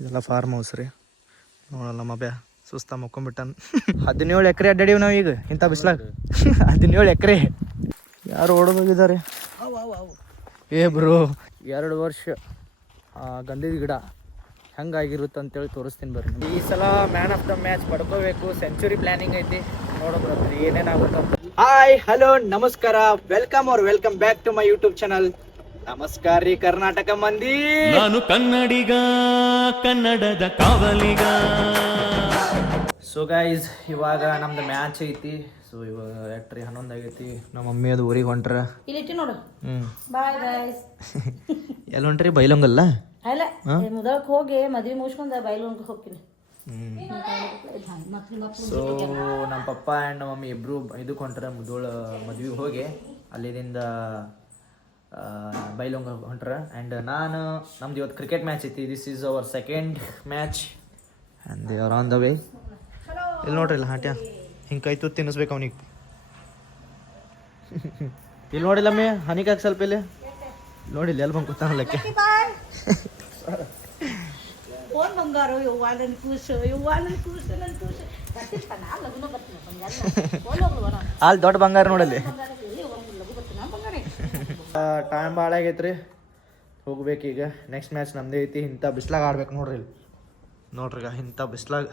ಇದೆಲ್ಲ farm house ರೀ. ನೋಡಲ್ಲ ಮಬ್ಯಾ ಸುಸ್ತ ಮಕ್ಕೊಂಬಿಟ್ಟಾನ. 17 ಎಕರೆ ಅಡ್ಡಾಡೀವಿ ನಾವು ಈಗ ಇಂಥ ಬಿಸ್ಲಾಗ. 17 ಎಕರೆ ಯಾರು ಓಡೋದೋಗಿದ್ದಾರೆ. ಏ ಬ್ರೋ 2 ವರ್ಷ ಗಂಧದ ಗಿಡ ಹೆಂಗಾಗಿರುತ್ತೆ ಅಂತೇಳಿ ತೋರಿಸ್ತೀನಿ ಬರ್ರಿ. ಈ ಸಲ ಮ್ಯಾನ್ ಆಫ್ ದ ಮ್ಯಾಚ್ ಪಡ್ಕೋಬೇಕು. ಸೆಂಚುರಿ ಪ್ಲಾನಿಂಗ್ ಐತಿ, ನೋಡೋದ್ರಿ ಏನೇನಾಗುತ್ತೆ. ಹಾಯ್ ಹಲೋ ನಮಸ್ಕಾರ, welcome back to my YouTube channel. ನಮಸ್ಕಾರ ರೀ ಕರ್ನಾಟಕ ಮಂದಿ. ನಾನು ಕನ್ನಡಿಗ, ಕನ್ನಡದ ಕಾವಲಿಗ. ಸೊ ಗೈಸ್, ಇವಾಗ ನಮ್ದು ಮ್ಯಾಚ್ ಐತಿ. ಸೊ ಇವಾಗ ಎಟ್ರಿ 11 ಆಗೈತಿ. ನಮ್ಮ ಮಮ್ಮಿ ಅದು ಊರಿಗೆ ಹೊಂಟ್ರ. Bye guys. ಎಲ್ಲಿ ಹೊಂಟ್ರಿ? ಬೈಲೊಂಗಲ್ಲ ಅಲ್ಲ, ಮುದಳಕ್ಕೆ ಹೋಗಿ ಮದ್ವೆ ಮುಗಿಸ್ಕೊಂಡು ಬೈಲೊಂಗ್ ಹೋಗ್ತೀನಿ. ಸೊ ನಮ್ಮ ಪಪ್ಪ ಆ್ಯಂಡ್ ನಮ್ಮ ಮಮ್ಮಿ ಇಬ್ಬರು ಇದಕ್ಕೆ ಹೊಂಟ್ರ. ಮುದೋಳ ಮದ್ವೆಗೆ ಹೋಗಿ ಅಲ್ಲಿದಿಂದ ಬೈಲೊಂಗ ಹೊಂಟ್ರ. ಆ್ಯಂಡ್ ನಾನು ನಮ್ದು ಇವತ್ತು ಕ್ರಿಕೆಟ್ ಮ್ಯಾಚ್ ಐತಿ. This is our second match and they are on the way. ಇಲ್ಲಿ ನೋಡ್ರಿ, ಇಲ್ಲ ಹಾಟ್ಯ ಹಿಂಗೆ ಕೈ ತುತ್ತು ತಿನ್ನಿಸ್ಬೇಕು ಅವನಿಗೆ. ಇಲ್ಲಿ ನೋಡಿಲ್ಲ ಮೇ ಹನಿಕಾಗಿ ಸ್ವಲ್ಪ ಇಲ್ಲಿ ನೋಡಿಲ್ಲ, ಎಲ್ಲಿ ಬಂದು ಕೂತಾನಲ್ಲಕ್ಕೆ. ಫೋನ್ ಬಂಗಾರು ಯವ್ವ ನನ್ನ ಕೂಸು, ಯವ್ವ ನನ್ನ ಕೂಸು, ನನ್ನ ಕೂಸು ಅಲ್ಲಿ ದೊಡ್ಡ ಬಂಗಾರ ನೋಡಲ್ಲಿ. ಟೈಮ್ ಭಾಳ ಆಗೈತ್ರಿ, ಹೋಗ್ಬೇಕೀಗ. ನೆಕ್ಸ್ಟ್ ಮ್ಯಾಚ್ ನಮ್ಮದೇ ಐತಿ. ಇಂಥ ಬಿಸ್ಲಾಗ ಆಡ್ಬೇಕು ನೋಡ್ರಿ. ಇಲ್ಲಿ ನೋಡ್ರಿ ಈಗ ಇಂಥ ಬಿಸ್ಲಾಗ.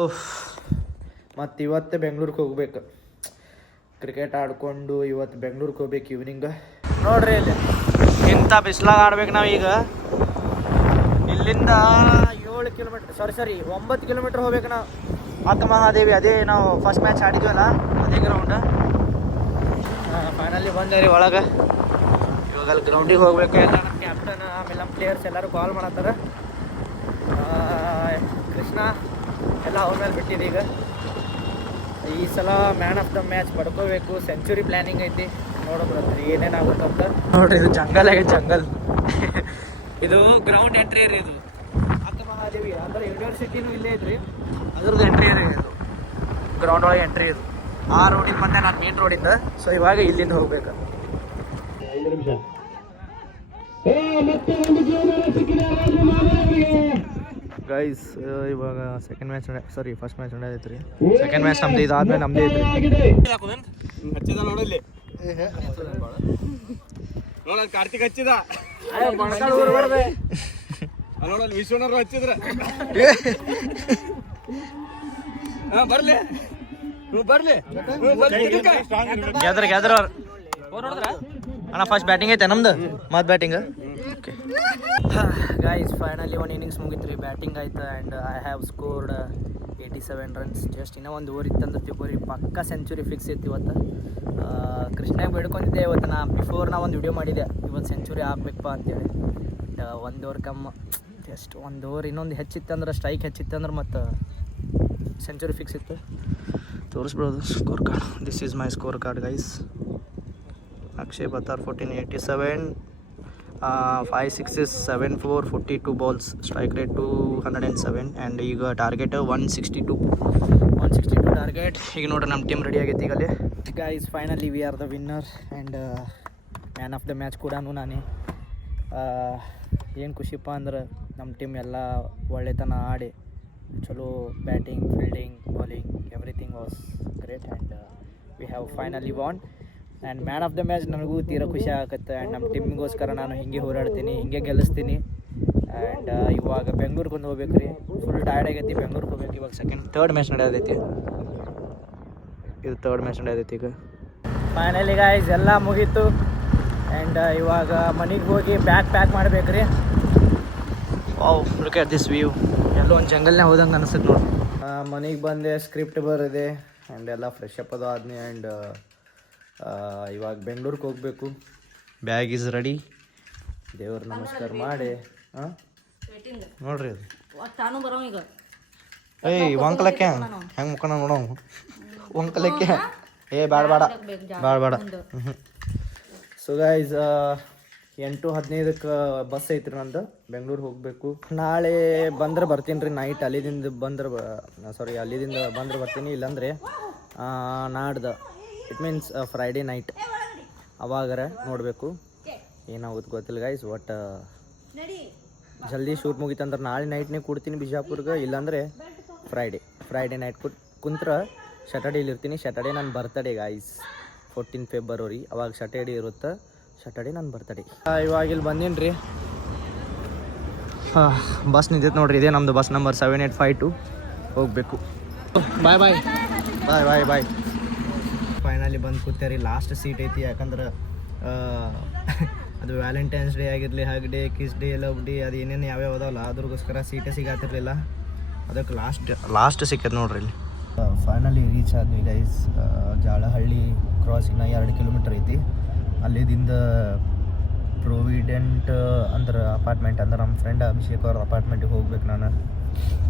ಓಹ್, ಮತ್ತು ಇವತ್ತೇ ಬೆಂಗ್ಳೂರಿಗೆ ಹೋಗ್ಬೇಕು. ಕ್ರಿಕೆಟ್ ಆಡ್ಕೊಂಡು ಇವತ್ತು ಬೆಂಗ್ಳೂರಿಗೆ ಹೋಗ್ಬೇಕು ಈವ್ನಿಂಗ್. ನೋಡ್ರಿ ಇಲ್ಲಿ ಇಂಥ ಬಿಸ್ಲಾಗ ಆಡ್ಬೇಕು ನಾವೀಗ. ಇಲ್ಲಿಂದ 7 ಕಿಲೋಮೀಟ್ರ್ 9 ಕಿಲೋಮೀಟ್ರ್ ಹೋಗ್ಬೇಕು ನಾವು. ಅಕ್ಕ ಮಹಾದೇವಿ, ಅದೇ ನಾವು ಫಸ್ಟ್ ಮ್ಯಾಚ್ ಆಡಿದ್ವಲ್ಲ ಅದೇ ಗ್ರೌಂಡ್. ಫೈನಲಿ ಬಂದೇರಿ ಒಳಗೆ. ಇವಾಗ ಅಲ್ಲಿ ಗ್ರೌಂಡಿಗೆ ಹೋಗ್ಬೇಕು. ಎಲ್ಲ ನಮ್ಮ ಕ್ಯಾಪ್ಟನ್ ಆಮೇಲೆ ನಮ್ಮ ಪ್ಲೇಯರ್ಸ್ ಎಲ್ಲರೂ ಕಾಲ್ ಮಾಡತ್ತಾರ. ಕೃಷ್ಣ ಎಲ್ಲ ಅವ್ರ ಮೇಲೆ ಬಿಟ್ಟಿದೆ. ಈಗ ಈ ಸಲ ಮ್ಯಾನ್ ಆಫ್ ದ ಮ್ಯಾಚ್ ಪಡ್ಕೋಬೇಕು. ಸೆಂಚುರಿ ಪ್ಲಾನಿಂಗ್ ಐತಿ, ನೋಡೋದ್ರಿ ಏನೇನಾಗುತ್ತೆ ಅಂತ. ನೋಡ್ರಿ ಇದು ಜಂಗಲ್ ಆಗೈತೆ, ಜಂಗಲ್. ಇದು ಗ್ರೌಂಡ್ ಎಂಟ್ರಿ ಏರಿಯಾ. ಇದು ಅಕ್ಕ ಮಹಾದೇವಿ ಅಂದ್ರೆ ಯೂನಿವರ್ಸಿಟಿನೂ ಇಲ್ಲೇ ಐತ್ರಿ, ಅದ್ರದ್ದು ಎಂಟ್ರಿ ಏರಿಯಾ. ಇದು ಗ್ರೌಂಡ್ ಒಳಗೆ ಎಂಟ್ರಿ. ಇದು ಆ ರೋಡಿಗೆ ಬಂದೆ ನಾನು, ಮೇನ್ ರೋಡಿಂದ. ಸೊ ಇವಾಗ ಇಲ್ಲಿಂದ ಹೋಗ್ಬೇಕು. ಗೈಸ್, ಇವಾಗ ಸೆಕೆಂಡ್ ಮ್ಯಾಚ್ ಫಸ್ಟ್ ಮ್ಯಾಚ್ ನಡೆಯೈತ್ರಿ. ಸೆಕೆಂಡ್ ಮ್ಯಾಚ್ ನಮ್ದು, ಇದಾದ್ಮೇಲೆ ನಮ್ದೇ ಐತ್ರಿ. ನೋಡಲ್ಲಿ ನೋಡಲ್ಲಿ ಕಾರ್ತಿಕ್ ಹಚ್ಚಿದ, ನೋಡಲ್ಲಿ ವಿಶ್ವನವ್ರು ಹಚ್ಚಿದ್ರ. ಬರ್ಲಿ ಗ್ಯಾದರ್ ಅಣ್ಣ. ಫಸ್ಟ್ ಬ್ಯಾಟಿಂಗ್ ಐತೆ ನಮ್ದು, ಮತ್ತೆ batting. Okay guys, finally 1 innings ಮುಗಿತ್ರಿ, ಬ್ಯಾಟಿಂಗ್ ಆಯ್ತು. And I have scored 87 runs. Just ಇನ್ನೂ 1 ಓವರ್ ಇತ್ತಂದ್ರೆ ತಿಳ್ಕೊರಿ ಪಕ್ಕ ಸೆಂಚುರಿ ಫಿಕ್ಸ್ ಇತ್ತು ಇವತ್ತು. ಕೃಷ್ಣಾಗ ಬೇಡ್ಕೊಂಡಿದ್ದೆ ಇವತ್ತು. ಬಿಫೋರ್ ನಾ ಒಂದು ವಿಡಿಯೋ ಮಾಡಿದ್ದೆ, ಇವತ್ತು ಸೆಂಚುರಿ ಆಗ್ಬೇಕಪ್ಪ ಅಂತೇಳಿ. 1 ಓವರ್ ಕಮ್ಮ, ಜಸ್ಟ್ 1 ಓವರ್ ಇನ್ನೊಂದು ಹೆಚ್ಚಿತ್ತಂದ್ರೆ, ಸ್ಟ್ರೈಕ್ ಹೆಚ್ಚಿತ್ತಂದ್ರೆ ಮತ್ತು ಸೆಂಚುರಿ ಫಿಕ್ಸ್ ಇತ್ತು. ತೋರಿಸ್ಬಿಡೋದು score card. This is my score card guys. Akshay ಬತ್ತಾರ್ 1487, 5 6s 7 4, 42 balls, strike rate 207. And ಈಗ ಟಾರ್ಗೆಟ್ 162 ಟಾರ್ಗೆಟ್. ಈಗ ನೋಡ್ರಿ ನಮ್ಮ ಟೀಮ್ ರೆಡಿ ಆಗೈತಿ ಈಗಲೇ. Guys, finally we are the winner. And man of the match ಕೂಡ ನಾನೇ. ಏನು ಖುಷಿಪ್ಪ ಅಂದ್ರೆ ನಮ್ಮ ಟೀಮ್ ಎಲ್ಲ ಒಳ್ಳೆತನ ಆಡಿ ಚಲೋ batting, fielding, bowling, everything was great. And we have finally won. And man of the match ನನಗೂ ತೀರಾ ಖುಷಿ ಆಗುತ್ತೆ. ಆ್ಯಂಡ್ ನಮ್ಮ ಟೀಮಿಗೋಸ್ಕರ ನಾನು ಹಿಂಗೆ ಹೋರಾಡ್ತೀನಿ, ಹಿಂಗೆ ಗೆಲ್ಲಿಸ್ತೀನಿ. ಆ್ಯಂಡ್ ಇವಾಗ ಬೆಂಗ್ಳೂರಿಗೆ ಹೋಗ್ಬೇಕು ರೀ. ಫುಲ್ ಟಯರ್ಡ್ ಆಗೈತಿ, ಬೆಂಗ್ಳೂರಿಗೆ ಹೋಗ್ಬೇಕು. ಇವಾಗ ಥರ್ಡ್ ಮ್ಯಾಚ್ ನಡೆಯೋದೈತಿ. ಇದು ಥರ್ಡ್ ಮ್ಯಾಚ್ ನಡೆಯೋದೈತಿ ಈಗ. ಫೈನಲಿ ಗೈಸ್ ಎಲ್ಲ ಮುಗೀತು. ಆ್ಯಂಡ್ ಇವಾಗ ಮನೆಗೆ ಹೋಗಿ ಪ್ಯಾಕ್ ಮಾಡ್ಬೇಕು ರೀ. Wow, look at this view. ಎಲ್ಲೋ ಒಂದು ಜಂಗಲ್ನಾಗ ಹೋದಂಗೆ ಅನಿಸುತ್ತೆ ನೋಡಿ. ಮನೆಗೆ ಬಂದೆ, ಸ್ಕ್ರಿಪ್ಟ್ ಬರಿದೆ. ಆ್ಯಂಡ್ ಎಲ್ಲ ಫ್ರೆಶ್ ಅಪ್ ಅದು ಆದ್ಮೇಲೆ ಆ್ಯಂಡ್ ಇವಾಗ ಬೆಂಗ್ಳೂರಿಗೆ ಹೋಗಬೇಕು. Bag is ready. ದೇವ್ರ ನಮಸ್ಕಾರ ಮಾಡಿ. ಹಾಂ ನೋಡ್ರಿ ಅದು ಏಯ್ ವಂಕಲಕ್ಕೆ ಹೆಂಗೆ ಮುಖನ ನೋಡೋ ವಂಕಲಕ್ಕೆ. ಬೇಡ. ಸೊ ಗೈಸ್, 8:15ಕ್ಕೆ ಬಸ್ ಐತ್ರಿ ನಂದು. ಬೆಂಗ್ಳೂರಿಗೆ ಹೋಗಬೇಕು. ನಾಳೆ ಬಂದ್ರೆ ಬರ್ತೀನಿ ರೀ. ನೈಟ್ ಅಲ್ಲಿದಿಂದ ಬಂದ್ರೆ ಬರ್ತೀನಿ. ಇಲ್ಲಾಂದರೆ ನಾಡ್ದು, ಇಟ್ ಮೀನ್ಸ್ ಫ್ರೈಡೇ ನೈಟ್, ಅವಾಗರ ನೋಡಬೇಕು. ಏನಾಗುತ್ತೆ ಗೊತ್ತಿಲ್ಲ ಗೈಸ್. ಒಟ್ಟು ಜಲ್ದಿ ಶೂಟ್ ಮುಗಿತಂದ್ರೆ ನಾಳೆ ನೈಟ್ನೇ ಕೊಡ್ತೀನಿ ಬಿಜಾಪುರ್ಗೆ, ಇಲ್ಲಾಂದರೆ ಫ್ರೈಡೆ ನೈಟ್ ಕುಂತ್ರ ಸ್ಯಾಟರ್ಡೇಲಿ ಇರ್ತೀನಿ. ಸ್ಯಾಟರ್ಡೇ ನನ್ನ ಬರ್ತಡೇ ಗಾಯ್ಸ್, 14 ಫೆಬ್ರವರಿ. ಅವಾಗ ಸ್ಯಾಟರ್ಡೇ ಇರುತ್ತೆ, ಸ್ಯಾಟರ್ಡೇ ನನ್ನ ಬರ್ತಡೇ. ಇವಾಗ ಇಲ್ಲಿ ಬಂದೀನಿ ರೀ. ಹಾಂ, ಬಸ್ ನಿಂತೈತೆ ನೋಡ್ರಿ, ಇದೇ ನಮ್ಮದು ಬಸ್ ನಂಬರ್ 7852. ಹೋಗಬೇಕು. ಬಾಯ್ ಬಾಯ್ ಬಾಯ್ ಬಾಯ್ ಬಾಯ್. ಫೈನಲಿ ಬಂದು ಕೂತೇರಿ. ಲಾಸ್ಟ್ ಸೀಟ್ ಐತಿ, ಯಾಕಂದ್ರೆ ಅದು ವ್ಯಾಲೆಂಟೈನ್ಸ್ ಡೇ ಆಗಿರಲಿ, hug day, kiss day, love day, ಅದು ಏನೇನು ಯಾವ್ಯಾವ ಅದಾವಲ್ಲ ಅದ್ರಗೋಸ್ಕರ ಸೀಟೇ ಸಿಗತ್ತಿರಲಿಲ್ಲ. ಅದಕ್ಕೆ ಲಾಸ್ಟ್ ಸಿಕ್ಕೈತೆ ನೋಡ್ರಿ ಇಲ್ಲಿ. ಫೈನಲಿ ರೀಚ್ ಆದ್ವಿ ಗೈಸ್. ಜಾಳಹಳ್ಳಿ ಕ್ರಾಸಿಂಗ್ 2 ಕಿಲೋಮೀಟ್ರ್ ಐತಿ. ಅಲ್ಲಿದಿಂದ ಪ್ರೊವಿಡೆಂಟ್ ಅಂದ್ರೆ ಅಪಾರ್ಟ್ಮೆಂಟ್, ಅಂದ್ರೆ ನಮ್ಮ ಫ್ರೆಂಡ್ ಅಭಿಷೇಕ್ ಅವ್ರ ಅಪಾರ್ಟ್ಮೆಂಟಿಗೆ ಹೋಗ್ಬೇಕು. ನಾನು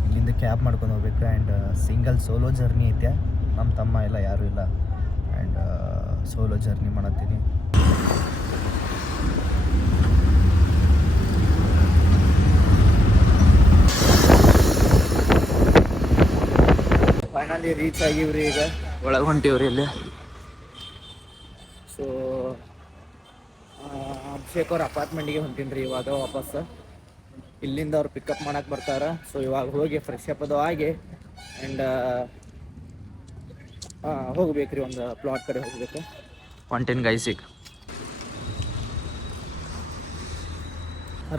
ಇಲ್ಲಿಂದ ಕ್ಯಾಬ್ ಮಾಡ್ಕೊಂಡು ಹೋಗ್ಬೇಕು. ಆ್ಯಂಡ್ ಸಿಂಗಲ್ ಸೋಲೋ ಜರ್ನಿ ಐತೆ, ನಮ್ಮ ತಮ್ಮ ಇಲ್ಲ, ಯಾರೂ ಇಲ್ಲ. ಆ್ಯಂಡ್ ಸೋಲೋ ಜರ್ನಿ ಮಾಡತ್ತೀನಿ. ಫೈನಲಿ ರೀಚ್ ಆಗಿವ್ರಿ. ಈಗ ಒಳಗೆ ಹೊಂಟಿವ್ರಿ ಇಲ್ಲಿ. ಸೊ ಅಭಿಷೇಕ್ ಅವ್ರ ಅಪಾರ್ಟ್ಮೆಂಟಿಗೆ ಹೊಂಟೀನಿ ರೀ ಇವಾಗ ವಾಪಸ್. ಇಲ್ಲಿಂದ ಅವ್ರು ಪಿಕಪ್ ಮಾಡಕ್ಕೆ ಬರ್ತಾರೆ. ಸೊ ಇವಾಗ ಹೋಗಿ ಫ್ರೆಶ್ ಅಪ್ ಅದು ಆಗಿ ಆ್ಯಂಡ್ ಹೋಗ್ಬೇಕ್ರಿ, ಒಂದು ಪ್ಲಾಟ್ ಕಡೆ ಹೋಗ್ಬೇಕು. ಹೊಂಟೀನಿ ಗೈಸ್. ಈಗ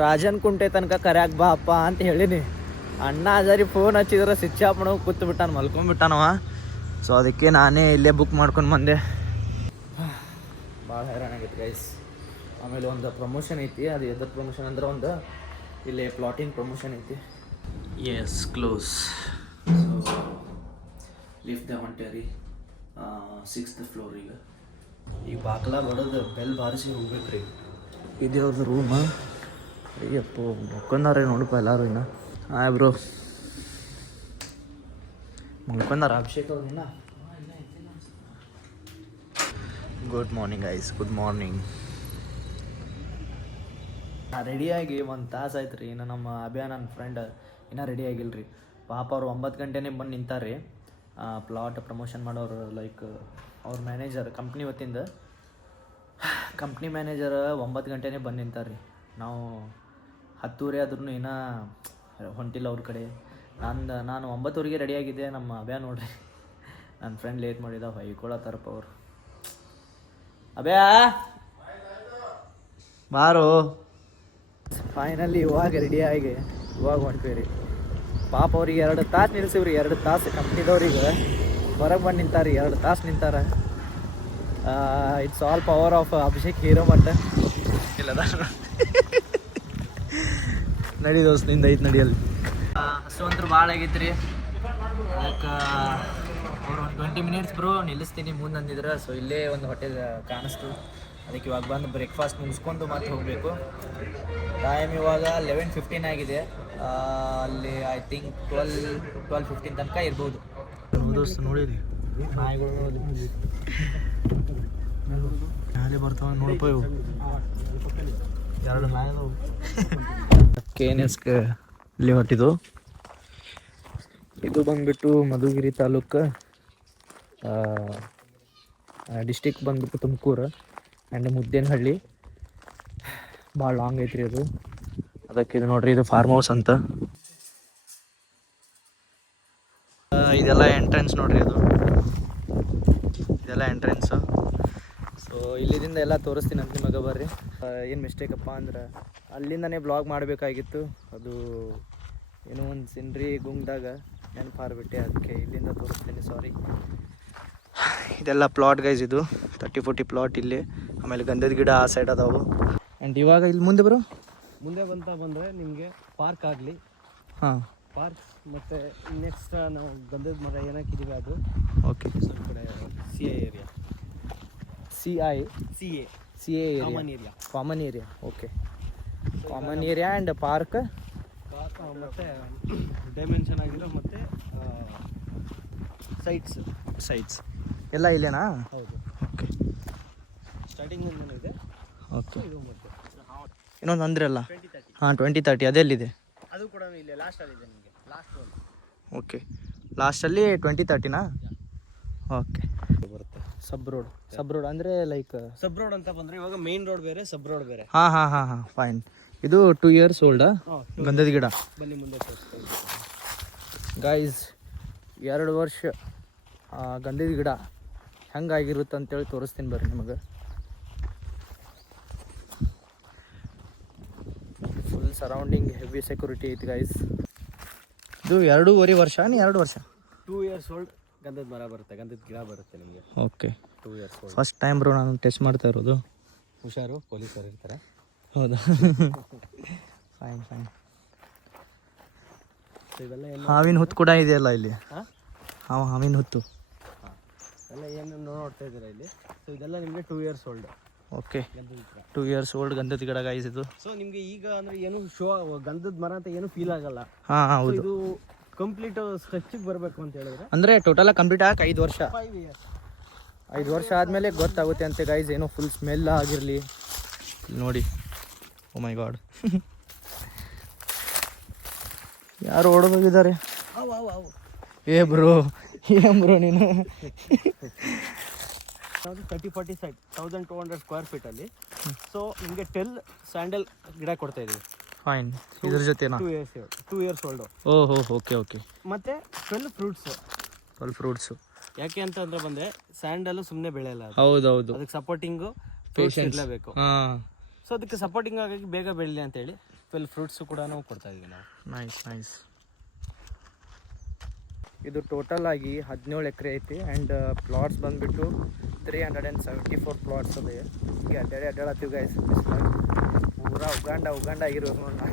ರಾಜನ್ ಕುಂಟೆ ತನಕ ಕರ್ಯಾಕ್ ಬಾ ಅಪ್ಪ ಅಂತ ಹೇಳಿನಿ. ಅಣ್ಣ ಅದಾರಿ ಫೋನ್ ಹಚ್ಚಿದ್ರೆ ಸ್ವಿಚ್ ಆಫ್ ಮಾಡೋ ಕೂತು ಬಿಟ್ಟಾನ, ಮಲ್ಕೊಂಡ್ಬಿಟ್ಟಾನವ. ಸೊ ಅದಕ್ಕೆ ನಾನೇ ಇಲ್ಲೇ ಬುಕ್ ಮಾಡ್ಕೊಂಡು ಬಂದೆ. ಭಾಳ ಹೈರಾಣ ಆಗೈತೆ ಗೈಸ್. ಆಮೇಲೆ ಒಂದು ಪ್ರಮೋಷನ್ ಐತಿ, ಅದು ಎದ್ರ ಪ್ರಮೋಷನ್ ಅಂದ್ರೆ ಒಂದು ಇಲ್ಲಿ ಪ್ಲಾಟಿಂಗ್ ಪ್ರಮೋಷನ್ ಐತಿ. ಎಸ್ ಕ್ಲೋಸ್. ಸೊ ಲಿಫ್ಟ್ ಹೊಂಟೇರಿ 6th ಫ್ಲೋರ್. ಈಗ ಬಾಕ್ಲ ಬಡೋದು ಬೆಲ್ ಬಾರಿಸಿ ಹೋಗ್ಬೇಕು ರೀ. ಇದೇ ಅವ್ರದ್ದು ರೂಮ. ಅಯ್ಯಪ್ಪ ಮಲ್ಕೊಂಡಾರೆ ನೋಡಪ್ಪ ಎಲ್ಲರೂ. ಇನ್ನು ಹಾಯ್ ಬ್ರೋ, ಮಲ್ಕೊಂಡಾರ ಅಭಿಷೇಕ್ ಅವ್ರು ಇನ್ನ. Good morning guys, good morning. ರೆಡಿಯಾಗಿ ಒಂದು ತಾಸು ಆಯ್ತು ರೀ. ಇನ್ನು ನಮ್ಮ ಅಭಿಯಾನ ನನ್ನ ಫ್ರೆಂಡ್ ಇನ್ನೂ ರೆಡಿ ಆಗಿಲ್ಲ ರೀ. ಪಾಪ ಅವ್ರು 9 ಗಂಟೆನೇ ಬಂದು ನಿಂತಾರೆ ರೀ. ಪ್ಲಾಟ್ ಪ್ರಮೋಷನ್ ಮಾಡೋರು, ಲೈಕ್ ಅವ್ರ ಮ್ಯಾನೇಜರ್ ಕಂಪ್ನಿ ವತಿಯಿಂದ. ಕಂಪ್ನಿ ಮ್ಯಾನೇಜರ್ 9 ಗಂಟೆನೇ ಬಂದು ನಿಂತಾರೆ ರೀ. ನಾವು 10 ಆದ್ರೂ ಇನ್ನೂ ಹೊಂಟಿಲ್ಲ ಅವ್ರ ಕಡೆ. ನಾನು 9 ರೆಡಿಯಾಗಿದ್ದೆ. ನಮ್ಮ ಅಭ್ಯಾ ನೋಡ್ರಿ, ನನ್ನ ಫ್ರೆಂಡ್ ಲೇಟ್ ಮಾಡಿದ, ಹೊಯ್ಕೊಳತ್ತಾರಪ್ಪ ಅವರು. ಅಭ್ಯಾ ಬಾರೋ. ಫೈನಲಿ ಇವಾಗ ರೆಡಿಯಾಗಿ ಇವಾಗ ಹೊಂಟ್ವಿ ರೀ. ಪಾಪ ಅವ್ರಿಗೆ 2 ತಾಸು ನಿಲ್ಸಿವ್ರಿ. 2 ತಾಸು ಕಂಪ್ನಿದವ್ರಿಗೆ ಹೊರಗೆ ಬಂದು ನಿಂತಾರೆ. 2 ತಾಸು ನಿಂತಾರೆ. It's all power of Abhishek hero ಮಟ್ಟ ಇಲ್ಲದ. ನಡಿ ದೋಸ್ತ, ನಿಂದ ಐತೆ ನಡಿಯಲ್ಲಿ. ಹಸು ಅಂತೂ ಭಾಳ ಆಗೈತೆ ರೀ. ಅದಕ್ಕೆ ಅವ್ರು ಒಂದು 20 ಮಿನಿಟ್ಸ್ ಬ್ರೋ ನಿಲ್ಲಿಸ್ತೀನಿ ಮುಂದೆ ಅಂದಿದ್ರೆ. ಸೊ ಇಲ್ಲೇ ಒಂದು ಹೋಟೆಲ್ ಕಾಣಿಸ್ತು, ಅದಕ್ಕೆ ಇವಾಗ ಬಂದು ಬ್ರೇಕ್ಫಾಸ್ಟ್ ಮುಗಿಸ್ಕೊಂಡು ಮತ್ತೆ ಹೋಗಬೇಕು. ಟೈಮ್ ಇವಾಗ 11:15 ಆಗಿದೆ. ಅಲ್ಲಿ ಐ ಥಿಂಕ್ 12:15 ತನಕ ಇರ್ಬೋದು. ದೋಸ್ತ ನೋಡಿರಿ ನಾಯಿಗಳು ನೋಡಿ ಯಾರೇ ಬರ್ತಾವ ನೋಡಪ್ಪ. ಇವು 2 ನಾಯಿ ಅದಾವು. KNSಗೆ ಇಲ್ಲಿ ಹೊಟ್ಟಿದ್ದು. ಇದು ಬಂದ್ಬಿಟ್ಟು ಮಧುಗಿರಿ ತಾಲೂಕು, ಡಿಸ್ಟಿಕ್ ಬಂದ್ಬಿಟ್ಟು ತುಮಕೂರು. ಆ್ಯಂಡ್ ಮುದ್ದೇನಹಳ್ಳಿ. ಭಾಳ ಲಾಂಗ್ ಐತ್ರಿ ಅದು. ಅದಕ್ಕೆ ಇದು ನೋಡ್ರಿ, ಇದು ಫಾರ್ಮ್ ಹೌಸ್ ಅಂತ. ಇದೆಲ್ಲ ಎಂಟ್ರೆನ್ಸ್ ನೋಡ್ರಿ, ಇದೆಲ್ಲ ಎಂಟ್ರೆನ್ಸು. ಸೊ ಇಲ್ಲಿಂದ ಎಲ್ಲ ತೋರಿಸ್ತೀನಿ ಅಂತ ನಿಮಗೆ ಬರ್ರಿ. ಏನು ಮಿಸ್ಟೇಕಪ್ಪ ಅಂದ್ರೆ ಅಲ್ಲಿಂದನೇ ಬ್ಲಾಗ್ ಮಾಡಬೇಕಾಗಿತ್ತು. ಅದು ಏನೋ ಒಂದು ಸಿನ್ರಿ ಗುಂಗ್ದಾಗ ನೆನಪಾರ್ಬಿಟ್ಟೆ, ಅದಕ್ಕೆ ಇಲ್ಲಿಂದ ತೋರಿಸ್ತೀನಿ, ಸಾರಿ. ಇದೆಲ್ಲ ಪ್ಲಾಟ್ ಗೈಸ್, ಇದು 30-40 ಪ್ಲಾಟ್ ಇಲ್ಲಿ. ಆಮೇಲೆ ಗಂಧದ ಗಿಡ ಆ ಸೈಡ್ ಅದಾವು. ಆ್ಯಂಡ್ ಇವಾಗ ಇಲ್ಲಿ ಮುಂದೆ ಬಂದರೆ ನಿಮಗೆ ಪಾರ್ಕ್ ಆಗಲಿ, ಹಾಂ ಪಾರ್ಕ್, ಮತ್ತು ನೆಕ್ಸ್ಟ್ ನಾವು ಗಂಧದ ಮರ ಏನಕ್ಕಿದ್ದೀವಿ ಅದು. ಓಕೆ, ಸ್ವಲ್ಪ ಕಡೆ CA area, common area. Okay, common area and park ಮತ್ತು ಡೈಮೆನ್ಷನ್ ಆಗಿರೋ ಮತ್ತು ಸೈಟ್ಸ್ ಎಲ್ಲ ಇಲ್ಲೇನಾ? ಹೌದು. ಓಕೆ, ಸ್ಟಾರ್ಟಿಂಗ್ ಇದೆ. ಓಕೆ, ಇನ್ನೊಂದು ಅಂದ್ರಲ್ಲ, ಹಾಂ 2030 ಅದೆಲ್ಲಿದೆ? ಅದು ಕೂಡ ಇಲ್ಲೇ ಲಾಸ್ಟಲ್ಲಿದೆ ನಿಮಗೆ, ಲಾಸ್ಟ್ ಒಂದು. ಓಕೆ, ಲಾಸ್ಟಲ್ಲಿ 2030ನಾ? ಓಕೆ, ಬರುತ್ತೆ. ಸಬ್ ರೋಡ್ ಅಂದರೆ ಲೈಕ್ ಸಬ್ ರೋಡ್ ಅಂತ ಬಂದರೆ ಇವಾಗ ಮೇನ್ ರೋಡ್ ಬೇರೆ, ಸಬ್ ರೋಡ್ ಬೇರೆ. ಹಾಂ ಫೈನ್. ಇದು 2 years ಓಲ್ಡಾ ಗಂಧದ ಗಿಡ? ಬನ್ನಿ ಮುಂದೆ ಗೈಸ್ 2 ವರ್ಷ ಗಂಧದ ಗಿಡ ಹೆಂಗಾಗಿರುತ್ತೆ ಅಂತೇಳಿ ತೋರಿಸ್ತೀನಿ ಬರ್ರಿ ನಿಮಗೆ. ಫುಲ್ ಸರೌಂಡಿಂಗ್ ಹೆವಿ ಸೆಕ್ಯೂರಿಟಿ ಐತಿ ಗೈಸ್. ಇದು 2.5 ವರ್ಷ 2 ವರ್ಷ 2 years ಓಲ್ಡ್ ಗಂಧದ ಮರ ಬರುತ್ತೆ, ಗಂಧದ ಗಿಡ ಬರುತ್ತೆ ನಿಮಗೆ. Okay 2 years old. First time bro ನಾನು ಟೆಸ್ಟ್ ಮಾಡ್ತಾ ಇರೋದು. ಹುಷಾರು, ಪೊಲೀಸರು ಇರ್ತಾರೆ. ಹೌದಾ? Fine fine. ಇವೆಲ್ಲ ಏನು ಹಾವಿನ ಹುತ್ತು ಕೂಡ ಇದೆಯಲ್ಲ ಇಲ್ಲಿ. ಹಾವಿನ ಹುತ್ತು ಎಲ್ಲ ಏನು ನೋಡ್ತಾ ಇದ್ದೀರಾ ಇಲ್ಲಿ? ಸೊ ಇದೆಲ್ಲ ನಿಮಗೆ 2 years old. Okay 2 years old ಗಂಧದ ಗಿಡ ಗೈಸ್ ಇದು. ಸೊ ನಿಮಗೆ ಈಗ ಅಂದರೆ ಏನು ಗಂಧದ ಮರ ಅಂತ ಏನು ಫೀಲ್ ಆಗಲ್ಲ. ಹಾಂ ಹೌದು. ಇದು ಕಂಪ್ಲೀಟ್ ಸ್ಟ್ರಕ್ಚಿಗೆ ಬರಬೇಕು ಅಂತ ಹೇಳಿದ್ರೆ ಅಂದರೆ ಟೋಟಲ್ ಕಂಪ್ಲೀಟ್ ಆಗಿ 5 ವರ್ಷ. 5 years. 5 ವರ್ಷ ಆದಮೇಲೆ ಗೊತ್ತಾಗುತ್ತೆ ಅಂತೆ ಗೈಸ್. ಏನೋ ಫುಲ್ ಸ್ಮೆಲ್ ಆಗಿರಲಿ ನೋಡಿ. ಓ ಮೈ ಗಾಡ್, ಯಾರು ಓಡೋಗಿದ್ದಾರೆ? ಏ ಬ್ರೋ, ಏನ್ ಬ್ರೋ ನೀನು? 30-40 ಸೈಟ್ 1200 ಸ್ಕ್ವೇರ್ ಫೀಟ್ ಅಲ್ಲಿ. ಸೊ ನಿಮಗೆ 10 ಸ್ಯಾಂಡಲ್ ಗಿಡ ಕೊಡ್ತಾ ಇದೀವಿ. ಫೈನ್. ಇದ್ರ ಜೊತೆನಾ? 2 years ಓಲ್ಡ್. ಓಹೋ ಓಕೆ ಓಕೆ. ಮತ್ತೆ 12 ಫ್ರೂಟ್ಸ್. 12 ಫ್ರೂಟ್ಸು. ಯಾಕೆ ಅಂತಂದ್ರೆ ಬಂದ್ರೆ ಸ್ಯಾಂಡಲ್ ಸುಮ್ಮನೆ ಬೆಳೆಯಲ್ಲ, ಹೌದೌದು. ಅದಕ್ಕೆ ಸಪೋರ್ಟಿಂಗು ಪೇಷನ್ಸ್ ಇರಲೇಬೇಕು. ಹಾಂ. ಸೊ ಅದಕ್ಕೆ ಸಪೋರ್ಟಿಂಗ್ ಆಗಿ ಬೇಗ ಬೆಳೀಲಿ ಅಂತೇಳಿ 12 ಫ್ರೂಟ್ಸು ಕೂಡ ನಾವು ಕೊಡ್ತಾ ಇದೀವಿ ನಾವು. Nice nice. ಇದು ಟೋಟಲ್ ಆಗಿ 17 ಎಕರೆ ಐತಿ. ಆ್ಯಂಡ್ ಪ್ಲಾಟ್ಸ್ ಬಂದುಬಿಟ್ಟು 374 ಪ್ಲಾಟ್ಸ್ ಅದೇ. ಈಗ ಅಡ್ಡಾಡತ್ತೀವಿ ಗೈಸ್. ಪೂರಾ ಉಗಾಂಡ ಆಗಿರೋದು ನೋಡಿ.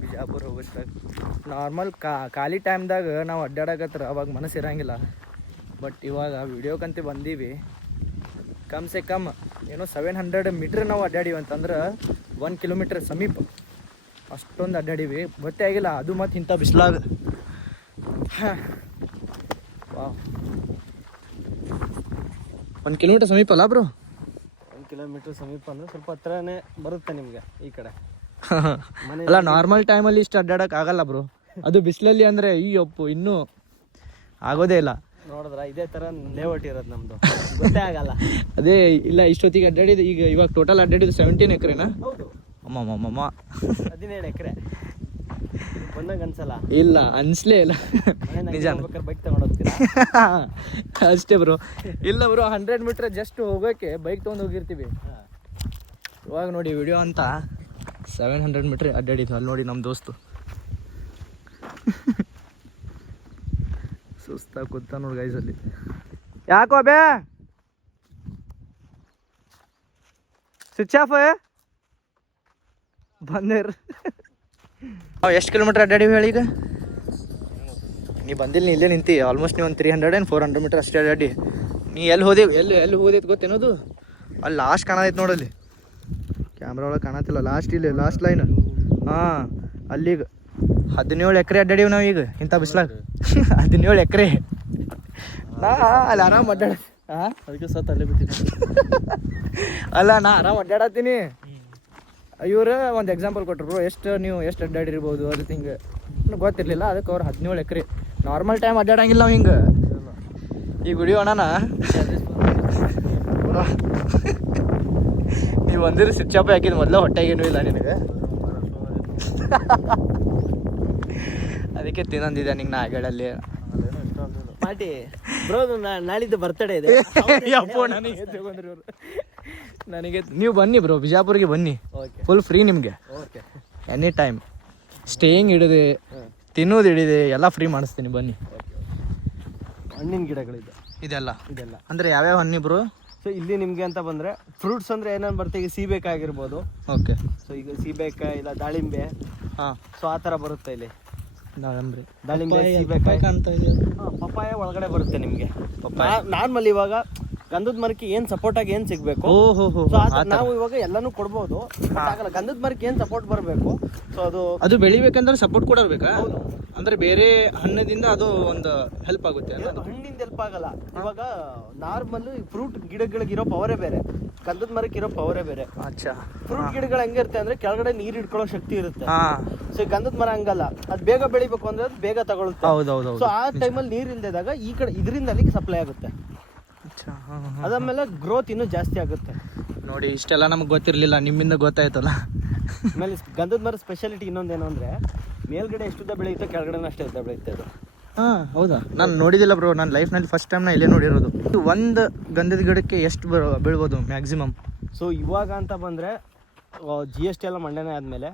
ಬಿಜಾಪುರ ಹೋಗೋಷ್ಟಾಗ ನಾರ್ಮಲ್ ಖಾಲಿ ಟೈಮ್ದಾಗ ನಾವು ಅಡ್ಡಾಡಕತ್ರ ಅವಾಗ ಮನಸ್ಸು ಇರೋಂಗಿಲ್ಲ. ಬಟ್ ಇವಾಗ ವಿಡಿಯೋಕ್ಕಂತ ಬಂದೀವಿ. ಕಮ್ ಸೆ ಕಮ್ ಏನೋ 700 ಮೀಟ್ರ್ ನಾವು ಅಡ್ಡಾಡೀವಿ ಅಂತಂದ್ರೆ 1 ಕಿಲೋಮೀಟ್ರ್ ಸಮೀಪ ಅಷ್ಟೊಂದು ಅಡ್ಡಾಡೀವಿ. ಗೊತ್ತೇ ಆಗಿಲ್ಲ, ಅದು ಮತ್ತು ಇಂಥ ಬಿಸಿಲಾಗ. ವಾವ್, 1 ಕಿಲೋಮೀಟ್ರ್ ಸಮೀಪ ಅಲ್ಲ ಬ್ರೋ? 1 ಕಿಲೋಮೀಟ್ರ್ ಸಮೀಪ ಅಂದರೆ ಸ್ವಲ್ಪ ಹತ್ರನೇ ಬರುತ್ತೆ ನಿಮಗೆ ಈ ಕಡೆ. ಅಲ್ಲ, ನಾರ್ಮಲ್ ಟೈಮಲ್ಲಿ ಇಷ್ಟು ಅಡ್ಡಾಡಕ್ಕೆ ಆಗಲ್ಲ ಬ್ರೋ. ಅದು ಬಿಸಿಲಲ್ಲಿ ಅಂದರೆ ಈ ಒಪ್ಪು ಇನ್ನೂ ಆಗೋದೇ ಇಲ್ಲ. ನೋಡಿದ್ರ ಇದೇ ಥರ ಲೇಔಟ್ ಇರೋದು ನಮ್ಮದು, ಗೊತ್ತೇ ಆಗಲ್ಲ. ಅದೇ ಇಲ್ಲ, ಇಷ್ಟೊತ್ತಿಗೆ ಅಡ್ಡಾಡಿದ್ದು. ಇವಾಗ ಟೋಟಲ್ ಅಡ್ಡಾಡಿದ್ದು 17 ಎಕರೆನಾ? ಹೌದು. ಅಮ್ಮಮ್ಮಮ್ಮ 17 ಎಕರೆ ಒಂದಾಗ ಅನ್ಸಲ್ಲ. ಇಲ್ಲ ಅನ್ಸ್ಲೇ ಇಲ್ಲ. ನಿಜ ಬೈಕ್ ತಗೊಂಡು ಹೋಗ್ತೀರಾ? ಅಷ್ಟೇ ಬ್ರೋ. ಇಲ್ಲ ಬ್ರೋ, 100 ಮೀಟ್ರ್ ಜಸ್ಟ್ ಹೋಗೋಕ್ಕೆ ಬೈಕ್ ತೊಗೊಂಡು ಹೋಗಿರ್ತೀವಿ. ಇವಾಗ ನೋಡಿ ವಿಡಿಯೋ ಅಂತ 700 ಮೀಟ್ರ್ ಅಡ್ಡಾಡಿದ್ವಿ. ಅಲ್ಲಿ ನೋಡಿ ನಮ್ಮ ದೋಸ್ತು ಸುಸ್ತಾಗಿ ಕೂತ ನೋಡಿ ಗೈಸ್ ಅಲ್ಲಿ. ಯಾಕೋ ಬೇ ಸ್ವಿಚ್ ಆಫ್ ಬಂದೇರ್. ನಾವು ಎಷ್ಟು ಕಿಲೋಮೀಟ್ರ್ ಅಡ್ಡಾಡಿವಿ ಹೇಳಿ? ಈಗ ನೀ ಬಂದಿಲ್ಲ, ನೀ ಇಲ್ಲೇ ನಿಂತಿ. ಆಲ್ಮೋಸ್ಟ್ ನೀವು ಒಂದು 300 and 400 ಮೀಟ್ರ್ ಅಷ್ಟೇ ಅಡ್ಡಾಡಿ. ನೀ ಎಲ್ಲಿ ಹೋದೇವು? ಎಲ್ಲಿ ಹೋದೈತೆ ಗೊತ್ತೇನೋದು? ಅಲ್ಲಿ ಲಾಸ್ಟ್ ಕಾಣತೈತೆ ನೋಡಲ್ಲಿ, ಕ್ಯಾಮ್ರಾ ಒಳಗೆ ಕಾಣತಿಲ್ಲ. ಲಾಸ್ಟ್ ಇಲ್ಲಿ ಲಾಸ್ಟ್ ಲೈನ್. ಹಾಂ, ಅಲ್ಲಿಗೆ 17 ಎಕರೆ ಅಡ್ಡಾಡೀವಿ ನಾವು ಈಗ ಇಂಥ ಬಿಸ್ಲಾಗ. 17 ಎಕರೆ ನಾ ಅಲ್ಲಿ ಆರಾಮ್ ಅಡ್ಡಾಡ. ಹಾಂ, ಅದಕ್ಕೆ ಸತ್ ಅಲ್ಲೇ ಬಿಟ್ಟಿದ್ದೀನಿ. ಅಲ್ಲ, ನಾ ಆರಾಮ್ ಅಡ್ಡಾಡತ್ತೀನಿ. ಇವ್ರು ಒಂದು ಎಕ್ಸಾಂಪಲ್ ಕೊಟ್ಟರು ಬ್ರೋ, ನೀವು ಎಷ್ಟು ಅಡ್ಡಾಡಿರ್ಬೋದು ಅದು ಹಿಂಗೆ ಗೊತ್ತಿರಲಿಲ್ಲ. ಅದಕ್ಕೆ ಅವ್ರು 17 ಎಕರೆ. ನಾರ್ಮಲ್ ಟೈಮ್ ಅಡ್ಡಾಡಂಗಿಲ್ಲ ನಾವು ಹಿಂಗೆ. ಈಗ ವಿಡಿಯೋ ಅಣ್ಣ ನೀವು ಒಂದಿರು ಸ್ವಿಚ್ ಆಫ್ ಹಾಕಿದ್ದು ಮೊದಲು ಹೊಟ್ಟೆಗೇನೂ ಇಲ್ಲ ನಿನಗೆ. ಅದಕ್ಕೆ ತಿನ್ನೊಂದಿದೆ ನಿಂಗೆ ನಾ ಹೇಳಲ್ಲಿ ಪಾರ್ಟಿ ಬ್ರೋ. ನಾಳಿದ್ದು ಬರ್ತಡೇ ಇದೆ. ನನಗೆ ನೀವು ಬನ್ನಿ ಬ್ರೋ, ಬಿಜಾಪುರಿಗೆ ಬನ್ನಿ. ಫುಲ್ ಫ್ರೀ ನಿಮಗೆ. ಓಕೆ, ಎನಿ ಟೈಮ್ ಸ್ಟೇಯಿಂಗ್ ಹಿಡಿದೆ, ತಿನ್ನೋದು ಹಿಡಿದೆ, ಎಲ್ಲ ಫ್ರೀ ಮಾಡಿಸ್ತೀನಿ ಬನ್ನಿ. ಹಣ್ಣಿನ ಗಿಡಗಳಿದೆ ಇದೆಲ್ಲ ಇದೆಲ್ಲ ಅಂದರೆ ಯಾವ್ಯಾವ ಹಣ್ಣು ಬ್ರೋ? ಸೊ ಇಲ್ಲಿ ನಿಮಗೆ ಅಂತ ಬಂದರೆ ಫ್ರೂಟ್ಸ್ ಅಂದರೆ ಏನೇನು ಬರುತ್ತೆ? ಈಗ ಸೀಬೆಕಾಯಿಗಿರ್ಬೋದು. ಓಕೆ. ಸೊ ಈಗ ಸೀಬೆಕಾಯಿ ಇಲ್ಲ ದಾಳಿಂಬೆ. ಹಾಂ, ಸೊ ಆ ಥರ ಬರುತ್ತೆ ಇಲ್ಲಿ. ದಾಳಿಂಬೆ ಸೀಬೆಕಾಯಿ ಕಾಣ್ತಾ ಇದೆ. ಪಪ್ಪಾಯ ಒಳಗಡೆ ಬರುತ್ತೆ ನಿಮಗೆ. ನಾರ್ಮಲ್ ಇವಾಗ ಗಂಧದ ಮರಕ್ಕೆ ಏನು ಸಪೋರ್ಟ್ ಆಗಿ ಏನು ಸಿಗಬೇಕು, ನಾವು ಇವಾಗ ಎಲ್ಲಾನು ಕೊಡ್ಬೋದು. ಆಗಲ್ಲ, ಗಂಧದ ಮರಕ್ಕೆ ಏನು ಸಪೋರ್ಟ್ ಬರಬೇಕು. ಸೊ ಅದು ಬೆಳಿಬೇಕಂದ್ರೆ ಸಪೋರ್ಟ್ ಕೊಡಬೇಕಾ? ಅಂದ್ರೆ ಬೇರೆ ಹಣ್ಣದಿಂದ ಅದು ಒಂದು ಹೆಲ್ಪ್ ಆಗುತ್ತೆ. ಹಣ್ಣಿಂದ ಹೆಲ್ಪ್ ಆಗಲ್ಲ. ಇವಾಗ ನಾರ್ಮಲ್ ಫ್ರೂಟ್ ಗಿಡಗಳಿಗಿರೋ ಪವರೇ ಬೇರೆ, ಗಂಧದ ಮರಕ್ಕೆ ಇರೋ ಪವರೇ ಬೇರೆ. ಅಚ್ಚಾ. ಫ್ರೂಟ್ ಗಿಡಗಳು ಹೆಂಗಿರುತ್ತೆ ಅಂದ್ರೆ ಕೆಳಗಡೆ ನೀರು ಇಟ್ಕೊಳ್ಳೋ ಶಕ್ತಿ ಇರುತ್ತೆ. ಸೊ ಗಂಧದ ಮರ ಹಂಗಲ್ಲ, ಅದು ಬೇಗ ಬೆಳಿಬೇಕು ಅಂದ್ರೆ ಅದು ಬೇಗ ತಗೊಳುತ್ತೆ. ಸೊ ಆ ಟೈಮಲ್ಲಿ ನೀರು ಇಲ್ದಿದಾಗ ಈ ಕಡೆ ಇದರಿಂದ ಅಲ್ಲಿಗೆ ಸಪ್ಲೈ ಆಗುತ್ತೆ. ಅದಾದ್ಮೇಲೆ ಗ್ರೋತ್ ಇನ್ನೂ ಜಾಸ್ತಿ ಆಗುತ್ತೆ. ನೋಡಿ, ಇಷ್ಟೆಲ್ಲ ನಮ್ಗೆ ಗೊತ್ತಿರಲಿಲ್ಲ, ನಿಮ್ಮಿಂದ ಗೊತ್ತಾಯ್ತಲ್ಲ. ಆಮೇಲೆ ಗಂಧದ ಮರ ಸ್ಪೆಷಾಲಿಟಿ ಇನ್ನೊಂದೇನು ಅಂದರೆ ಮೇಲ್ಗಡೆ ಎಷ್ಟು ಉದ್ದ ಬೆಳೆಯುತ್ತೋ ಕೆಳಗಡೆ ಅಷ್ಟೇ ಉದ್ದ ಬೆಳೆಯುತ್ತೆ ಅದು. ಹಾಂ ಹೌದಾ, ನಾನು ನೋಡಿದ್ದಿಲ್ಲ ಬ್ರೋ. ನಾನು ಲೈಫ್ನಲ್ಲಿ ಫಸ್ಟ್ ಟೈಮ್ ಇಲ್ಲೇ ನೋಡಿರೋದು. ಒಂದು ಗಂಧದ ಗಿಡಕ್ಕೆ ಎಷ್ಟು ಬೀಳ್ಬೋದು ಮ್ಯಾಕ್ಸಿಮಮ್? ಸೊ ಇವಾಗ ಅಂತ ಬಂದರೆ GST ಎಲ್ಲ ಮಂಡನೆ ಆದಮೇಲೆ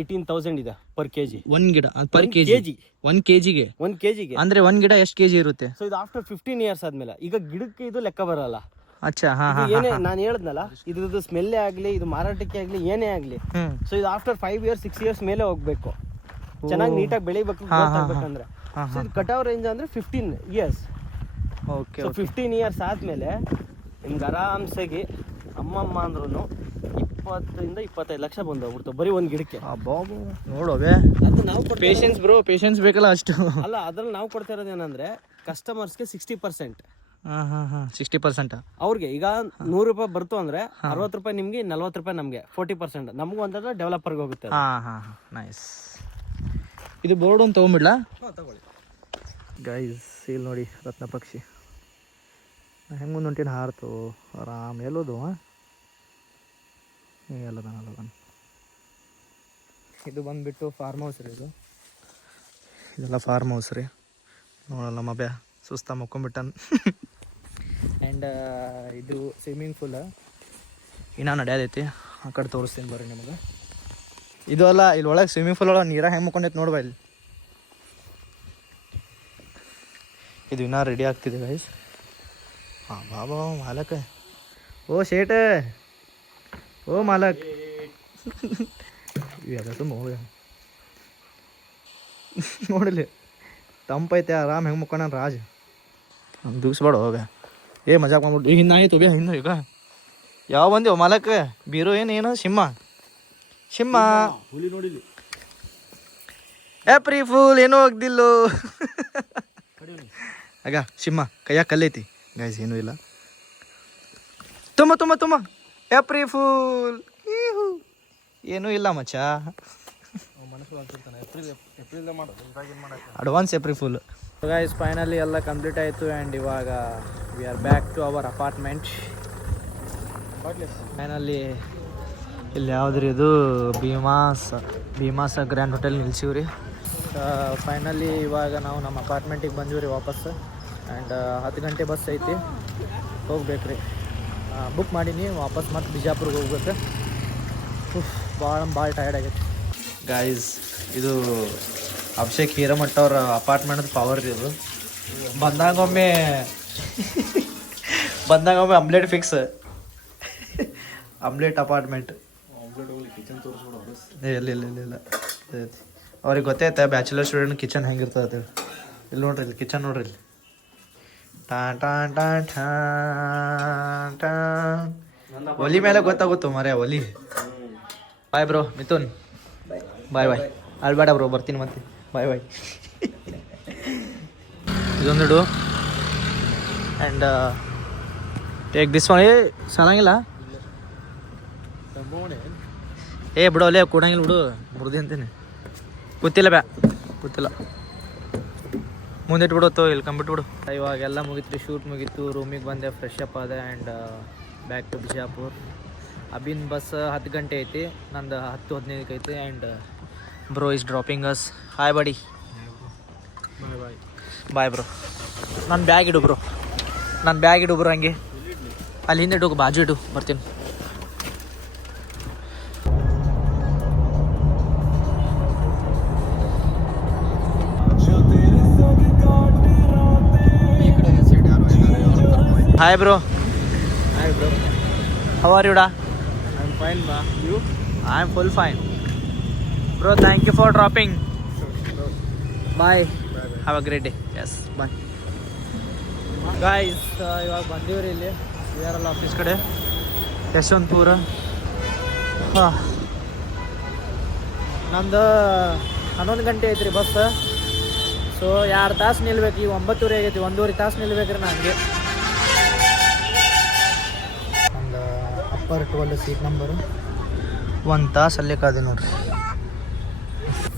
18,000 ಇದೆ ಪರ್ ಕೆಜಿ. ಒಂದು ಗಿಡ ಪರ್ ಕೆಜಿ? 1 ಕೆಜಿಗೆ? 1 ಕೆಜಿಗೆ ಅಂದರೆ ಒಂದು ಗಿಡ ಎಷ್ಟು ಕೆಜಿ ಇರುತ್ತೆ? ಸೊ ಇದು ಆಫ್ಟರ್ 15 ಇಯರ್ಸ್ ಆದಮೇಲೆ. ಈಗ ಗಿಡಕ್ಕೆ ಇದು ಲೆಕ್ಕ ಬರಲ್ಲ. ಅಚ್ಚಾ, ಹಾಂ ಹಾಂ. ಏನೇ ನಾನು ಹೇಳಿದ್ನಲ್ಲ, ಇದ್ರದ್ದು ಸ್ಮೆಲ್ಲೇ ಆಗಲಿ, ಇದು ಮಾರಾಟಕ್ಕೆ ಆಗಲಿ, ಏನೇ ಆಗಲಿ, ಸೊ ಇದು ಆಫ್ಟರ್ 5 ಇಯರ್ಸ್ 6 ಇಯರ್ಸ್ ಮೇಲೆ ಹೋಗ್ಬೇಕು. ಚೆನ್ನಾಗಿ ನೀಟಾಗಿ ಬೆಳಿಬೇಕು ಆಗ್ಬೇಕಂದ್ರೆ. ಸೊ ಇದು ಕಟಾವ್ ರೇಂಜ್ ಅಂದರೆ 15 ಇಯರ್ಸ್. ಓಕೆ. ಸೊ 15 ಇಯರ್ಸ್ ಆದಮೇಲೆ ನಿಮ್ಗೆ ಆರಾಮ್ಸಾಗಿ ಅಮ್ಮಮ್ಮ ಅಂದ್ರೂ 20 ಇಂದ 25 ಲಕ್ಷ ಬಂದು ಹೋಗ್ಬಿಡ್ತಾವೆ ಬರೀ ಒಂದು ಗಿಡಕ್ಕೆ. ನೋಡೋವೆ, ಅದು ನಾವು ಪೇಷನ್ಸ್ ಬ್ರೋ, ಪೇಷನ್ಸ್ ಬೇಕಲ್ಲ ಅಷ್ಟು. ಅಲ್ಲ, ಅದ್ರಲ್ಲಿ ನಾವು ಕೊಡ್ತಾ ಇರೋದು ಏನಂದ್ರೆ ಕಸ್ಟಮರ್ಸ್ಗೆ 60%. ಹಾಂ ಹಾಂ ಹಾಂ, 60%. ಅವ್ರಿಗೆ ಈಗ 100 ರೂಪಾಯಿ ಬರ್ತು ಅಂದ್ರೆ 60 ರೂಪಾಯಿ ನಿಮ್ಗೆ, 40 ರೂಪಾಯಿ ನಮಗೆ, 40% ನಮಗೂ ಅಂತಂದ್ರೆ ಡೆವಲಪರ್ಗೆ ಹೋಗುತ್ತೆ. ಹಾಂ ಹಾಂ ಹಾಂ, ನೈಸ್. ಇದು ಬೋರ್ಡ್ ಒಂದು ತೊಗೊಂಬಿಡ್ಲಾ? ತಗೊಳ್ಳಿ ಗೈಸ್. ಇಲ್ಲಿ ನೋಡಿ ರತ್ನ ಪಕ್ಷಿ ಹೆಂಗೆ ಮುಂದೆ ಹೊಂಟಿನ ಹಾರ್ತು ಆರಾಮ್. ಎಲ್ಲೋದು ಎಲ್ಲದನ. ಇದು ಬಂದುಬಿಟ್ಟು ಫಾರ್ಮ್ ಹೌಸ್ ರೀ. ಇದೆಲ್ಲ ಫಾರ್ಮ್ ಹೌಸ್ ರೀ. ನೋಡಲ್ಲ ಮಬ್ಯಾ ಸುಸ್ತ ಮುಕ್ಕೊಂಬಿಟ್ಟನ್. ಆ್ಯಂಡ್ ಇದು ಸ್ವಿಮ್ಮಿಂಗ್ ಪೂಲ್ ಇನ್ನೂ ನಡೆಯೋದೈತಿ. ಆ ಕಡೆ ತೋರಿಸ್ತೀನಿ ಬರ್ರಿ ನಿಮಗೆ. ಇದು ಅಲ್ಲ, ಇಲ್ಲಿ ಒಳಗೆ ಸ್ವಿಮ್ಮಿಂಗ್ ಪೂಲ್ ಒಳಗೆ ನೀರಾಗ ಹೆಂಗೆ ಮುಕ್ಕೊಂಡೈತೆ ನೋಡ್ಬಾ ಇಲ್ಲಿ. ಇದು ಇನ್ನೂ ರೆಡಿ ಆಗ್ತಿದೆ ಗೈಸ್. ಹಾಂ ಬಾಬಾ ಮಾಲಕ. ಓ ಶೇಟ, ಓ ಮಾಲಕ್. ಇವೆಲ್ಲ ಹೋಗ ನೋಡಿಲಿ ತಂಪೈತೆ, ಆರಾಮ್ ಹೆಂಗೆ ಮುಕ್ಕೊಂಡ ರಾಜ್. ದೂಸ್ಬೇಡ ಹೋಗ. ಏ ಮಜಾಕ್ ಮಾಡ್ಬಿಟ್ಟು ಹಿಂದೆ ಆಯ್ತು ಬೇ. ಹಿಂದೆ ಈಗ ಯಾವ ಬಂದೇವು ಮಾಲಕ್? ಬೀರೋ ಏನು ಸಿಂಹ? ಸಿಂಹ ಹುಲಿ ನೋಡಿಲಿ. ಏಪ್ರಿ ಫೂಲ್ ಏನೂ ಆಗ್ದಿಲ್ಲೋ. ಆಗ ಸಿಂಹ ಕೈಯಾಗ ಕಲ್ಲೈತಿ ಗೈಸ್, ಏನೂ ಇಲ್ಲ. ತುಂಬ ತುಂಬ ತುಂಬ ಏಪ್ರಿ ಫೂಲ್ ಏನೂ ಇಲ್ಲ ಮಚ್ಚ. Advance April fool. Guys finally ಎಲ್ಲ ಕಂಪ್ಲೀಟ್ ಆಯಿತು. ಆ್ಯಂಡ್ ಇವಾಗ we are back to our apartment. Finally ಇಲ್ಲಿ ಯಾವ್ದ್ರಿ ಇದು? ಭೀಮಾಸ ಗ್ರ್ಯಾಂಡ್ ಹೋಟೆಲ್ ನಿಲ್ಸಿವ್ರಿ. ಫೈನಲಿ ಇವಾಗ ನಾವು ನಮ್ಮ ಅಪಾರ್ಟ್ಮೆಂಟಿಗೆ ಬಂದಿವಿ ರೀ ವಾಪಸ್. ಆ್ಯಂಡ್ 10 ಗಂಟೆ ಬಸ್ ಐತಿ, ಹೋಗ್ಬೇಕು ರೀ. ಬುಕ್ ಮಾಡೀನಿ ವಾಪಸ್. ಮತ್ತೆ ಬಿಜಾಪುರ್ಗೆ ಹೋಗ್ಬೇಕು. ಭಾಳ ಟಯರ್ಡ್ ಆಗೈತಿ ಗಾಯ್ಸ್. ಇದು ಅಭಿಷೇಕ್ ಹಿರೇಮಠ ಅವ್ರ ಅಪಾರ್ಟ್ಮೆಂಟ್ ಪವರ್ ರೀ. ಇದು ಬಂದಾಗೊಮ್ಮೆ ಆಮ್ಲೆಟ್ ಫಿಕ್ಸ್. Omelette apartment. ಇಲ್ಲ ಅವ್ರಿಗೆ ಗೊತ್ತೈತೆ ಬ್ಯಾಚುಲರ್ ಸ್ಟೂಡೆಂಟ್ ಕಿಚನ್ ಹೆಂಗಿರ್ತದೆ. ಇಲ್ಲಿ ನೋಡ್ರಿ, ಇಲ್ಲಿ ಕಿಚನ್ ನೋಡ್ರಿ. ಇಲ್ಲಿ ಒಲಿ ಮೇಲೆ ಗೊತ್ತಾಗುತ್ತೋ ಮರ್ಯ ಒಲಿ. Bye bro Mithun. Bye bye. ಅಳ್ಬೇಡ ಬ್ರೋ, ಬರ್ತೀನಿ ಮತ್ತೆ. ಬಾಯ್ ಬಾಯ್. ಇದೊಂದು ಆ್ಯಂಡ್ ಟೇಕ್ ದಿಸ್ ಒನ್. ಚೆನ್ನಾಗಿಲ್ಲ ಏ ಬಿಡು, ಅಲ್ಲೇ ಕೊಡಂಗಿಲ್ಲ ಬಿಡು. ಮುರ್ದಿ ಅಂತೀನಿ. ಗೊತ್ತಿಲ್ಲ ಗೊತ್ತಿಲ್ಲ. ಮುಂದೆ ಇಟ್ಬಿಡುತ್ತೋ, ಇಲ್ಲಿ ಕಂಬಿಟ್ಬಿಡು. ಇವಾಗೆಲ್ಲ ಮುಗೀತು, ಶೂಟ್ ಮುಗೀತು. ರೂಮಿಗೆ ಬಂದೆ, ಫ್ರೆಶ್ ಅಪ್ ಆದೆ. And back to Bijapur. ಅಭಿನ್ ಬಸ್ 10 ಗಂಟೆ ಐತಿ, ನಂದು 10:15 ಐತಿ. And bro is dropping us. Hi buddy. Bye bro. ನನ್ನ ಬ್ಯಾಗ್ ಇಡು ಬ್ರೋ, ಹಂಗೆ ಅಲ್ಲಿ ಹಿಂದೆ ಇಡು, ಬಾಜು ಇಡು, ಬರ್ತೀನಿ. Hi bro. How are you da? I'm fine ba. You? I'm full fine. Bro, thank you for dropping. Bye. Have a great day. Yes, bye. Guys, ಇವಾಗ ಬಂದೀವ್ರಿ ಇಲ್ಲಿ VRL ಆಫೀಸ್ ಕಡೆ, ಯಶವಂತಪುರ. ನಂದು 11 ಗಂಟೆ ಐತ್ರಿ ಬಸ್. ಸೊ 2 ತಾಸು ನಿಲ್ಬೇಕು. ಈಗ 9:30 ಆಗೈತಿ, 1.5 ತಾಸು ನಿಲ್ಬೇಕ್ರಿ ನಾ ಹಂಗೆ. ಒಂದು ಅಪ್ಪರ್ 12 ಸೀಟ್ ನಂಬರು. 1 ತಾಸು ಅಲ್ಲೇ ಕಾದೆ ನೋಡ್ರಿ.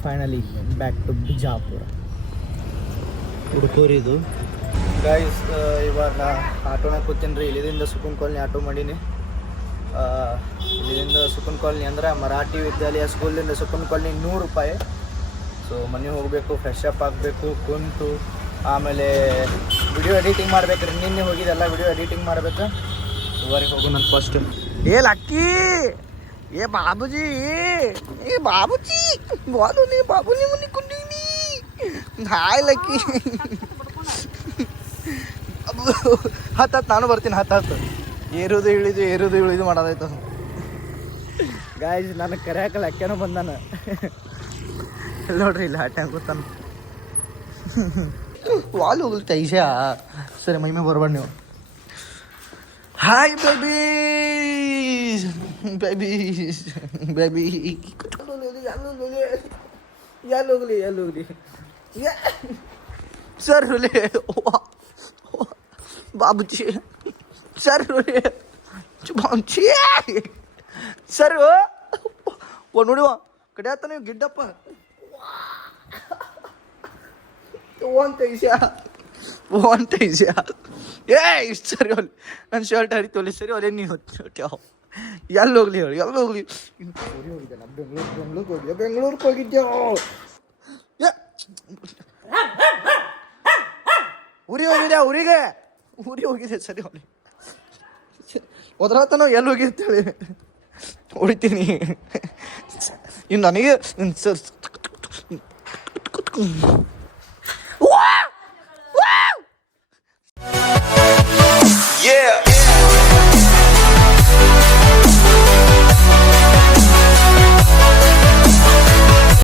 Finally back to Bijapur. ಹುಡುಕೂರಿದು ಗೈಸ್. ಇವಾಗ ಆಟೋನಾಗ ಕೂತೀನಿ ರೀ. ಇಲ್ಲಿಂದ ಸುಕುನ್ ಕಾಲನಿ ಆಟೋ ಮಾಡೀನಿ. ಇಲ್ಲಿಂದ ಸುಕುನ್ ಕಾಲನಿ ಅಂದರೆ ಮರಾಠಿ ವಿದ್ಯಾಲಯ ಸ್ಕೂಲಿಂದ ಸುಕುನ್ ಕಾಲನಿ 100 ರೂಪಾಯಿ. ಸೊ ಮನೆಗೆ ಹೋಗಬೇಕು, ಫ್ರೆಶ್ ಅಪ್ ಆಗಬೇಕು, ಕುಂತು ಆಮೇಲೆ ವಿಡಿಯೋ ಎಡಿಟಿಂಗ್ ಮಾಡ್ಬೇಕ್ರಿ. ನಿನ್ನೆ ಹೋಗಿದ್ದೆಲ್ಲ ವಿಡಿಯೋ ಎಡಿಟಿಂಗ್ ಮಾಡ್ಬೇಕು. ಸುವರಿಗೆ ಹೋಗು ನಾನು ಫಸ್ಟ್. ಏ ಲಕ್ಕಿ, ಏ ಬಾಬುಜಿ, ಏ ಬಾಬುಜಿ ಬಾಲು ನೀ ಬಾಬುಲಿ ಮುನಿ ಕುಂಡಿನಿ. Hi lucky. ಹತ್ತು ನಾನು ಬರ್ತೀನಿ. ಹತ್ತು ಏರುದು ಇಳಿದು ಮಾಡೋದಾಯ್ತು. ಗಾಯ್ಸ್ ನನಗೆ ಕರೆಯಾಕ ಲಕ್ಕ್ಯಾನು ಬಂದಾನ. ನೋಡ್ರಿ ಇಲ್ಲ ಹಟ್ಟ ಗೊತ್ತಾನ. ವಾಲ್ ಹೋಗ್ಲಿತ್ತ ಐಶಾ. ಸರಿ ಮೈಮೆ ಬರ್ಬೇಡ ನೀವು. Hi baby baby baby. ಎಲ್ಲೋಗ್ಲಿ ಸರ್ ಹುಲಿ ಬಾಬುಜಿ ಸರ್ ಹುಲಿ ಬಾಬುಜಿ ಸರ್ ನೋಡುವ ಕಡೆ ಆತ ನೀವು ಗಿಡ್ಡಪ್ಪ. ಒಂತ ಈಸ್ಯಾ ಏ ಇಷ್ಟು ಸರಿ ಹೊಲಿ ನನ್ನ ಶರ್ಟ್ ಹರಿತೋಲಿ. ಸರಿ ಹೊಲಿ ನೀವು ಎಲ್ಲೋಗ್ಲಿ ಹೇಳಿ ಎಲ್ಲೋಗ್ಲಿ. ಹೋಗಿದ್ದೆ ಬೆಂಗಳೂರಿಗೆ ಹೋಗಿದ್ದೆ. ಊರಿಗೆ ಹೋಗಿದೆ. ಸರಿ ಹೊಲಿ ಹೋದ್ರಾತನೋ ಎಲ್ಲಿ ಹೋಗಿರ್ತೇಳಿ ಹೊಡಿತೀನಿ. ಇನ್ನು ನನಗೆ